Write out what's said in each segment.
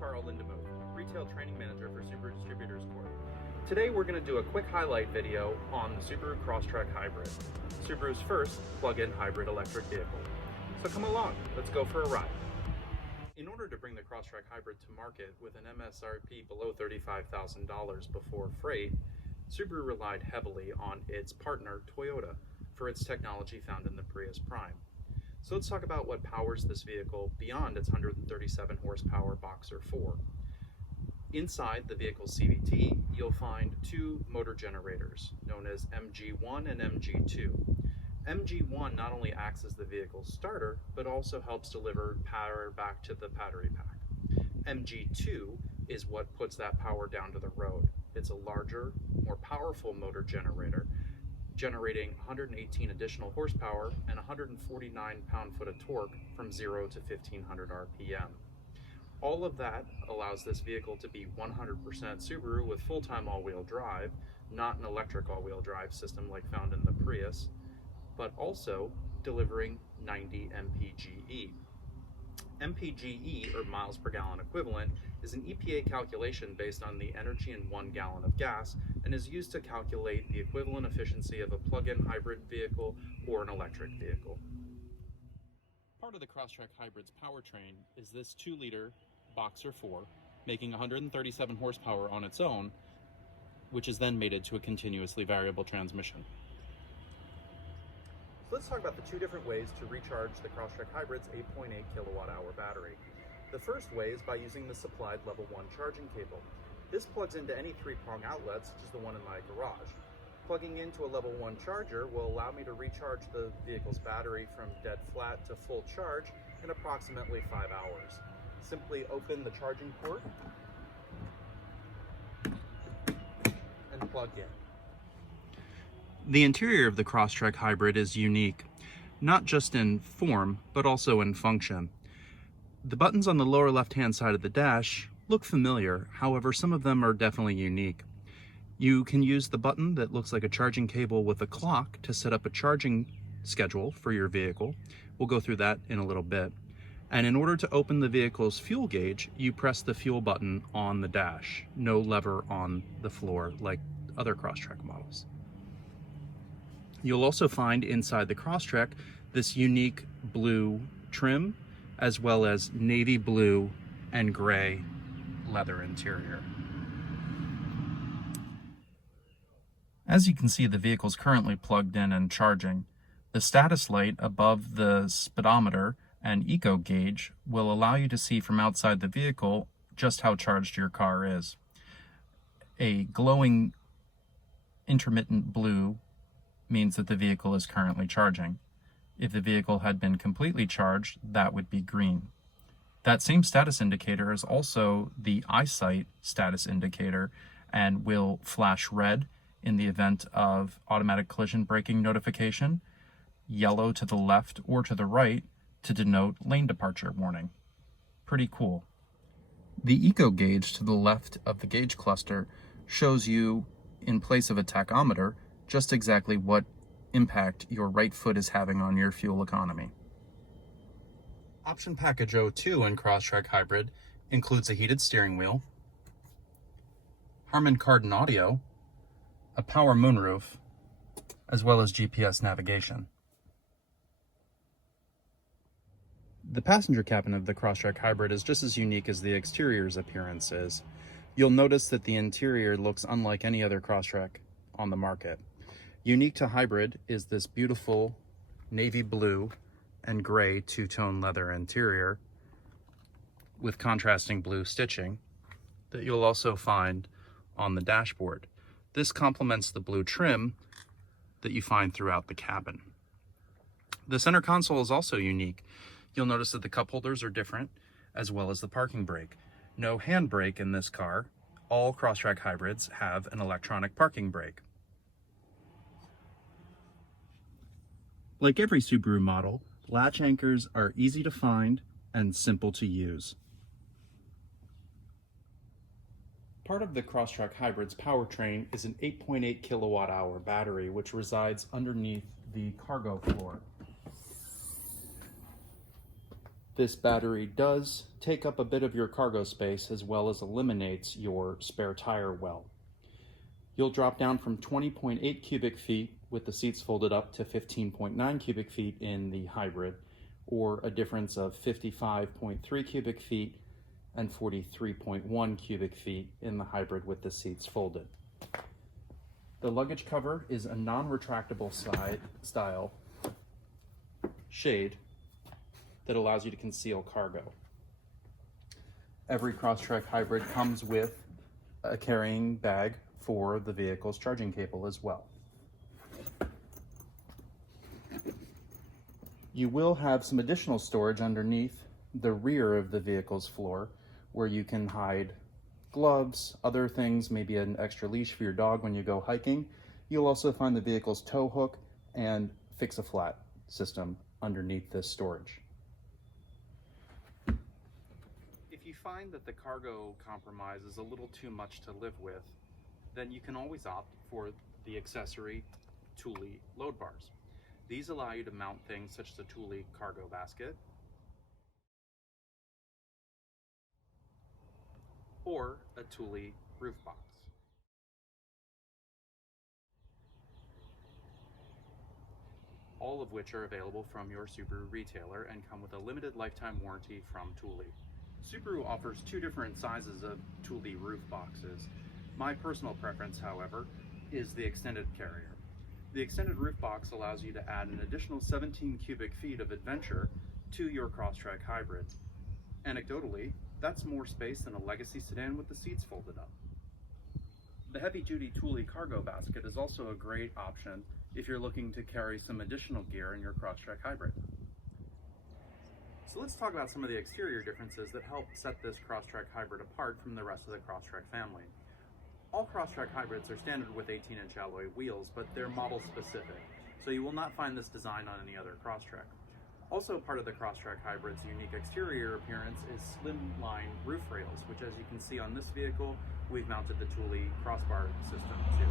Karl Lindemuth, Retail Training Manager for Subaru Distributors Corp. Today we're going to do a quick highlight video on the Subaru Crosstrek Hybrid, Subaru's first plug-in hybrid electric vehicle. So come along, let's go for a ride. In order to bring the Crosstrek Hybrid to market with an MSRP below $35,000 before freight, Subaru relied heavily on its partner Toyota for its technology found in the Prius Prime. So let's talk about what powers this vehicle beyond its 137 horsepower Boxer 4. Inside the vehicle's CVT, you'll find two motor generators known as MG1 and MG2. MG1 not only acts as the vehicle's starter, but also helps deliver power back to the battery pack. MG2 is what puts that power down to the road. It's a larger, more powerful motor generator, generating 118 additional horsepower and 149 pound-foot of torque from 0 to 1500 RPM. All of that allows this vehicle to be 100% Subaru with full-time all-wheel drive, not an electric all-wheel drive system like found in the Prius, but also delivering 90 mpge. mpge, or miles per gallon equivalent, is an EPA calculation based on the energy in 1 gallon of gas and is used to calculate the equivalent efficiency of a plug-in hybrid vehicle or an electric vehicle. Part of the Crosstrek Hybrid's powertrain is this 2-liter Boxer 4, making 137 horsepower on its own, which is then mated to a continuously variable transmission. So let's talk about the two different ways to recharge the Crosstrek Hybrid's 8.8 kilowatt-hour battery. The first way is by using the supplied level 1 charging cable. This plugs into any 3-prong outlet, such as the one in my garage. Plugging into a level 1 charger will allow me to recharge the vehicle's battery from dead flat to full charge in approximately 5 hours. Simply open the charging port and plug in. The interior of the Crosstrek Hybrid is unique, not just in form, but also in function. The buttons on the lower left-hand side of the dash look familiar, however, some of them are definitely unique. You can use the button that looks like a charging cable with a clock to set up a charging schedule for your vehicle. We'll go through that in a little bit. And in order to open the vehicle's fuel gauge, you press the fuel button on the dash, no lever on the floor like other Crosstrek models. You'll also find inside the Crosstrek this unique blue trim, as well as navy blue and gray leather interior. As you can see, the vehicle's currently plugged in and charging. The status light above the speedometer and eco gauge will allow you to see from outside the vehicle just how charged your car is. A glowing intermittent blue means that the vehicle is currently charging. If the vehicle had been completely charged, that would be green. That same status indicator is also the eyesight status indicator and will flash red in the event of automatic collision braking notification, yellow to the left or to the right to denote lane departure warning. Pretty cool. The eco gauge to the left of the gauge cluster shows you, in place of a tachometer, just exactly what impact your right foot is having on your fuel economy. Option package 02 in Crosstrek Hybrid includes a heated steering wheel, Harman Kardon audio, a power moonroof, as well as GPS navigation. The passenger cabin of the Crosstrek Hybrid is just as unique as the exterior's appearance is. You'll notice that the interior looks unlike any other Crosstrek on the market. Unique to Hybrid is this beautiful navy blue and gray two-tone leather interior with contrasting blue stitching that you'll also find on the dashboard. This complements the blue trim that you find throughout the cabin. The center console is also unique. You'll notice that the cup holders are different, as well as the parking brake. No handbrake in this car. All Crosstrek Hybrids have an electronic parking brake. Like every Subaru model, latch anchors are easy to find and simple to use. Part of the Crosstrek Hybrid's powertrain is an 8.8 kilowatt-hour battery, which resides underneath the cargo floor. This battery does take up a bit of your cargo space as well as eliminates your spare tire well. You'll drop down from 20.8 cubic feet with the seats folded up to 15.9 cubic feet in the hybrid, or a difference of 55.3 cubic feet and 43.1 cubic feet in the hybrid with the seats folded. The luggage cover is a non-retractable style shade that allows you to conceal cargo. Every Crosstrek Hybrid comes with a carrying bag for the vehicle's charging cable as well. You will have some additional storage underneath the rear of the vehicle's floor where you can hide gloves, other things, maybe an extra leash for your dog when you go hiking. You'll also find the vehicle's tow hook and fix-a-flat system underneath this storage. If you find that the cargo compromise is a little too much to live with, then you can always opt for the accessory Thule load bars. These allow you to mount things such as a Thule cargo basket or a Thule roof box. All of which are available from your Subaru retailer and come with a limited lifetime warranty from Thule. Subaru offers two different sizes of Thule roof boxes. My personal preference, however, is the extended carrier. The extended roof box allows you to add an additional 17 cubic feet of adventure to your Crosstrek Hybrid. Anecdotally, that's more space than a legacy sedan with the seats folded up. The heavy-duty Thule cargo basket is also a great option if you're looking to carry some additional gear in your Crosstrek Hybrid. So let's talk about some of the exterior differences that help set this Crosstrek Hybrid apart from the rest of the Crosstrek family. All Crosstrek Hybrids are standard with 18-inch alloy wheels, but they're model specific, so you will not find this design on any other Crosstrek. Also part of the Crosstrek Hybrid's unique exterior appearance is slimline roof rails, which as you can see on this vehicle, we've mounted the Thule crossbar system to.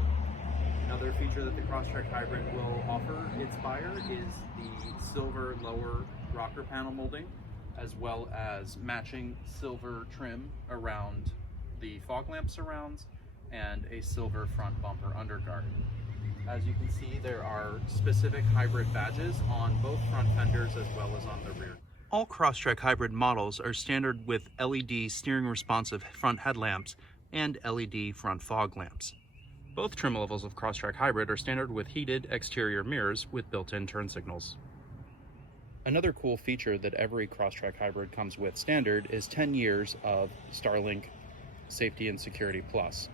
Another feature that the Crosstrek Hybrid will offer its buyer is the silver lower rocker panel molding, as well as matching silver trim around the fog lamp surrounds and a silver front bumper underguard. As you can see, there are specific hybrid badges on both front fenders as well as on the rear. All Crosstrek Hybrid models are standard with LED steering responsive front headlamps and LED front fog lamps. Both trim levels of Crosstrek Hybrid are standard with heated exterior mirrors with built-in turn signals. Another cool feature that every Crosstrek Hybrid comes with standard is 10 years of Starlink Safety and Security Plus.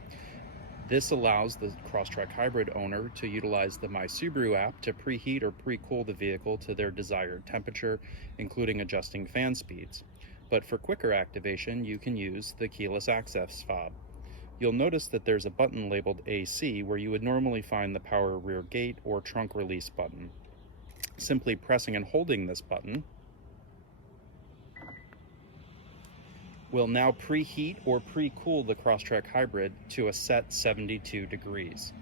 This allows the Crosstrek Hybrid owner to utilize the My Subaru app to preheat or pre-cool the vehicle to their desired temperature, including adjusting fan speeds. But for quicker activation, you can use the keyless access fob. You'll notice that there's a button labeled AC where you would normally find the power rear gate or trunk release button. Simply pressing and holding this button will now preheat or pre-cool the Crosstrek Hybrid to a set 72 degrees.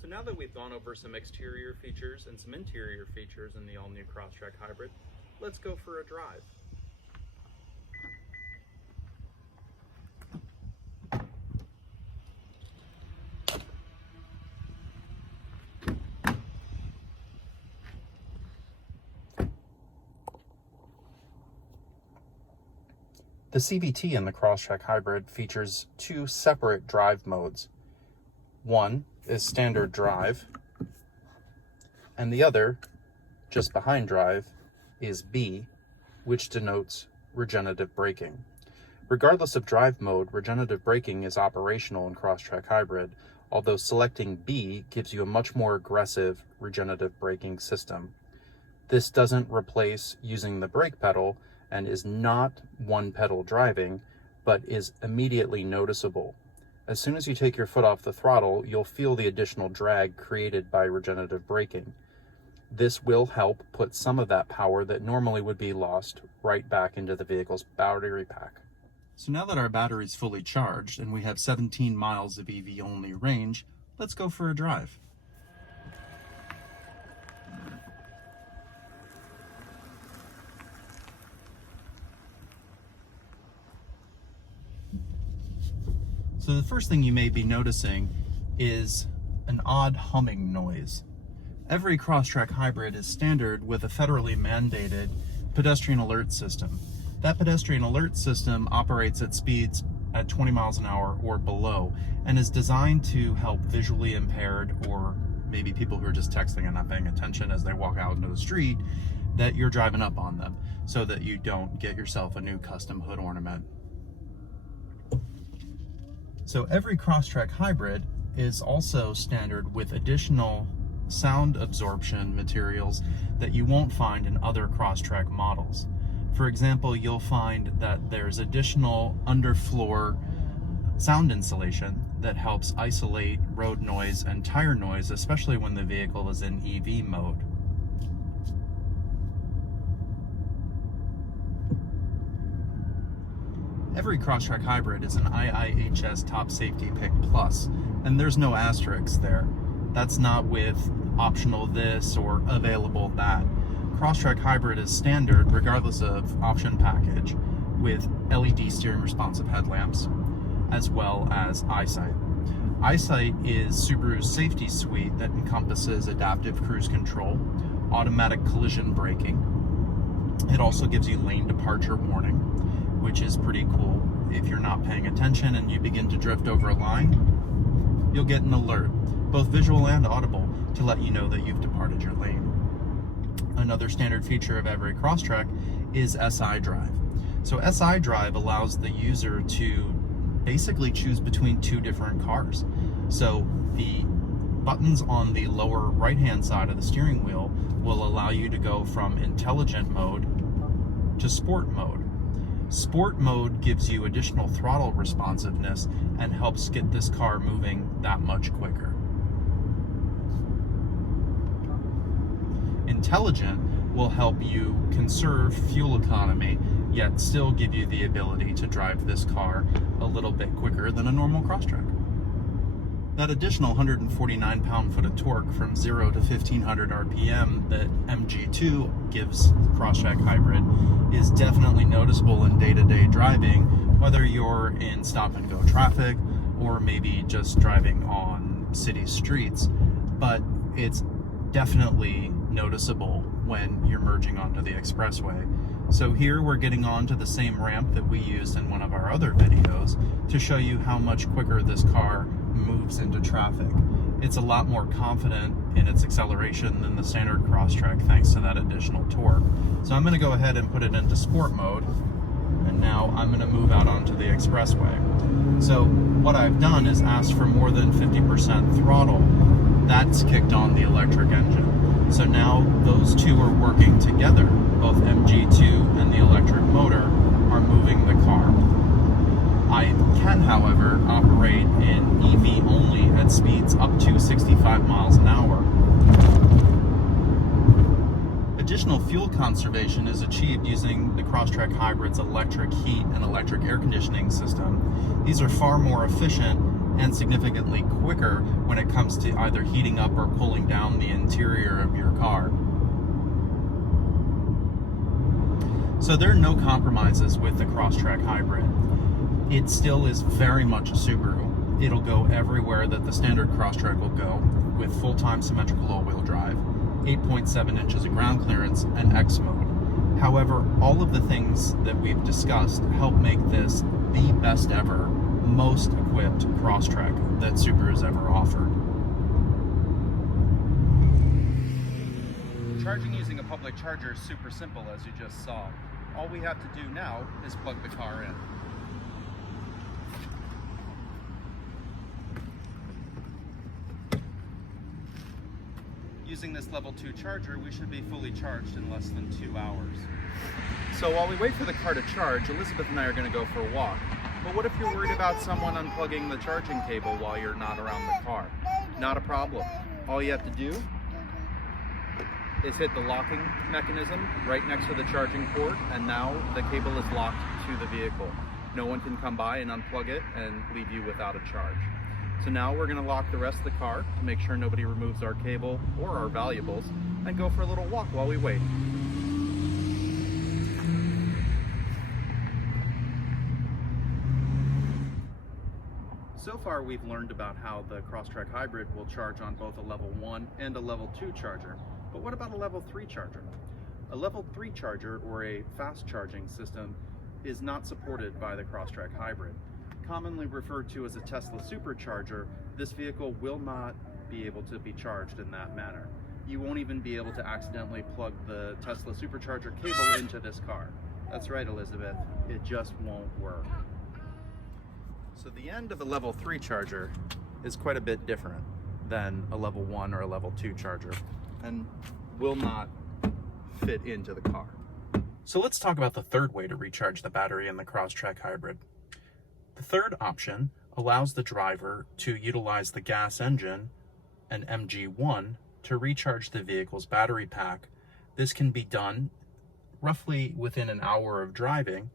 So now that we've gone over some exterior features and some interior features in the all-new Crosstrek Hybrid, let's go for a drive. The CVT in the Crosstrek Hybrid features two separate drive modes. One is standard drive, and the other, just behind drive, is B, which denotes regenerative braking. Regardless of drive mode, regenerative braking is operational in Crosstrek Hybrid, although selecting B gives you a much more aggressive regenerative braking system. This doesn't replace using the brake pedal and is not one pedal driving, but is immediately noticeable. As soon as you take your foot off the throttle, you'll feel the additional drag created by regenerative braking. This will help put some of that power that normally would be lost right back into the vehicle's battery pack. So now that our battery is fully charged and we have 17 miles of EV-only range, let's go for a drive. So the first thing you may be noticing is an odd humming noise. Every Crosstrek Hybrid is standard with a federally mandated pedestrian alert system. That pedestrian alert system operates at speeds at 20 miles an hour or below and is designed to help visually impaired or maybe people who are just texting and not paying attention as they walk out into the street that you're driving up on them so that you don't get yourself a new custom hood ornament. So every Crosstrek Hybrid is also standard with additional sound absorption materials that you won't find in other Crosstrek models. For example, you'll find that there's additional underfloor sound insulation that helps isolate road noise and tire noise, especially when the vehicle is in EV mode. Every Crosstrek Hybrid is an IIHS Top Safety Pick Plus, and there's no asterisks there. That's not with optional this or available that. Crosstrek Hybrid is standard regardless of option package with LED steering responsive headlamps as well as EyeSight. EyeSight is Subaru's safety suite that encompasses adaptive cruise control, automatic collision braking. It also gives you lane departure warning, which is pretty cool. If you're not paying attention and you begin to drift over a line, you'll get an alert, both visual and audible, to let you know that you've departed your lane. Another standard feature of every Crosstrek is SI Drive. So SI Drive allows the user to basically choose between two different cars. So the buttons on the lower right-hand side of the steering wheel will allow you to go from intelligent mode to sport mode. Sport mode gives you additional throttle responsiveness and helps get this car moving that much quicker. Intelligent will help you conserve fuel economy, yet still give you the ability to drive this car a little bit quicker than a normal Crosstrek. That additional 149 pound-foot of torque from 0 to 1500 RPM that MG2 gives Crosstrek Hybrid is definitely noticeable in day-to-day driving, whether you're in stop-and-go traffic or maybe just driving on city streets, but it's definitely noticeable when you're merging onto the expressway. So here we're getting onto the same ramp that we used in one of our other videos to show you how much quicker this car moves into traffic. It's a lot more confident in its acceleration than the standard Crosstrek thanks to that additional torque. So I'm going to go ahead and put it into sport mode, and now I'm going to move out onto the expressway. So what I've done is asked for more than 50% throttle. That's kicked on the electric engine. So now those two are working together. Both MG2 and the electric motor are moving the car. I can, however, operate in EV only at speeds up to 65 miles an hour. Additional fuel conservation is achieved using the Crosstrek Hybrid's electric heat and electric air conditioning system. These are far more efficient and significantly quicker when it comes to either heating up or cooling down the interior of your car. So there are no compromises with the Crosstrek Hybrid. It still is very much a Subaru. It'll go everywhere that the standard Crosstrek will go, with full-time symmetrical all-wheel drive, 8.7 inches of ground clearance, and X mode. However, all of the things that we've discussed help make this the best ever, most equipped Crosstrek that Subaru's ever offered. Charging using a public charger is super simple, as you just saw. All we have to do now is plug the car in. Using this level 2 charger, we should be fully charged in less than 2 hours. So while we wait for the car to charge, Elizabeth and I are going to go for a walk. But what if you're worried about someone unplugging the charging cable while you're not around the car? Not a problem. All you have to do is hit the locking mechanism right next to the charging port, and now the cable is locked to the vehicle. No one can come by and unplug it and leave you without a charge. So now we're going to lock the rest of the car to make sure nobody removes our cable or our valuables, and go for a little walk while we wait. So far we've learned about how the Crosstrek Hybrid will charge on both a level 1 and a level 2 charger. But what about a level 3 charger? A level 3 charger, or a fast charging system, is not supported by the Crosstrek Hybrid. Commonly referred to as a Tesla supercharger, this vehicle will not be able to be charged in that manner. You won't even be able to accidentally plug the Tesla supercharger cable into this car. That's right, Elizabeth, it just won't work. So the end of a level 3 charger is quite a bit different than a level 1 or a level 2 charger, and will not fit into the car. So let's talk about the third way to recharge the battery in the Crosstrek Hybrid. The third option allows the driver to utilize the gas engine and MG1 to recharge the vehicle's battery pack. This can be done roughly within an hour of driving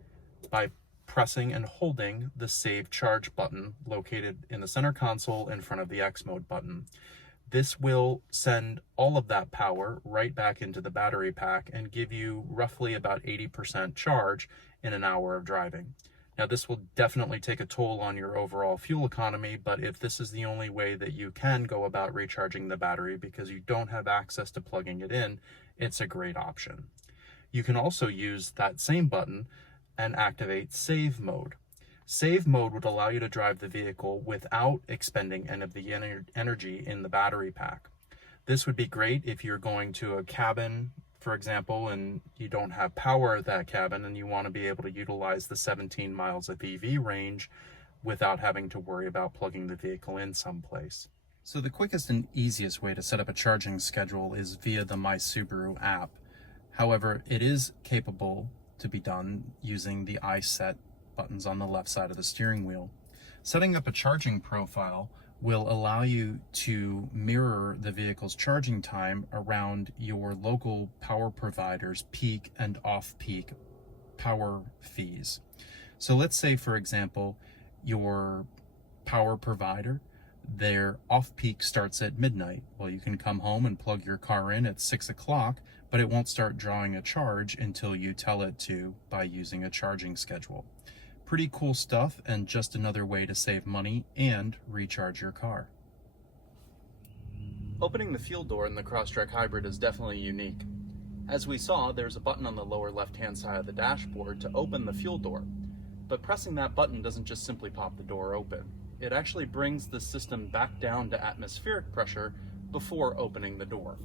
by pressing and holding the Save Charge button located in the center console in front of the X mode button. This will send all of that power right back into the battery pack and give you roughly about 80% charge in an hour of driving. Now, this will definitely take a toll on your overall fuel economy, but if this is the only way that you can go about recharging the battery because you don't have access to plugging it in, it's a great option. You can also use that same button and activate Save Mode. Save Mode would allow you to drive the vehicle without expending any of the energy in the battery pack. This would be great if you're going to a cabin, for example, and you don't have power at that cabin and you want to be able to utilize the 17 miles of EV range without having to worry about plugging the vehicle in someplace. So the quickest and easiest way to set up a charging schedule is via the My Subaru app. However, it is capable to be done using the iSet buttons on the left side of the steering wheel. Setting up a charging profile will allow you to mirror the vehicle's charging time around your local power provider's peak and off-peak power fees. So let's say, for example, your power provider, their off-peak starts at midnight. Well, you can come home and plug your car in at 6 o'clock, but it won't start drawing a charge until you tell it to by using a charging schedule. Pretty cool stuff, and just another way to save money and recharge your car. Opening the fuel door in the Crosstrek Hybrid is definitely unique. As we saw, there's a button on the lower left-hand side of the dashboard to open the fuel door. But pressing that button doesn't just simply pop the door open. It actually brings the system back down to atmospheric pressure before opening the door.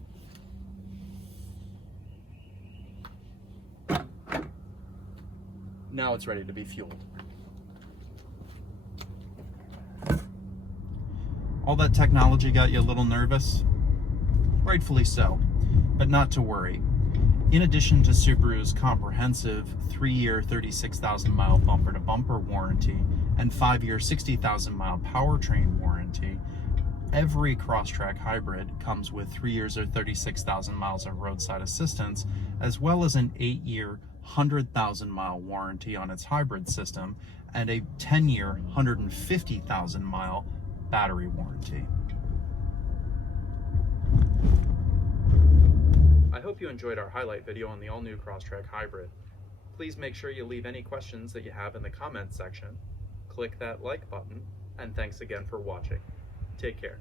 Now it's ready to be fueled. All that technology got you a little nervous? Rightfully so, but not to worry. In addition to Subaru's comprehensive 3-year 36,000-mile bumper-to-bumper warranty and 5-year 60,000-mile powertrain warranty, every Crosstrek Hybrid comes with 3 years or 36,000 miles of roadside assistance, as well as an 8-year 100,000-mile warranty on its hybrid system and a 10-year 150,000-mile battery warranty. I hope you enjoyed our highlight video on the all-new Crosstrek Hybrid. Please make sure you leave any questions that you have in the comments section. Click that like button, and thanks again for watching. Take care.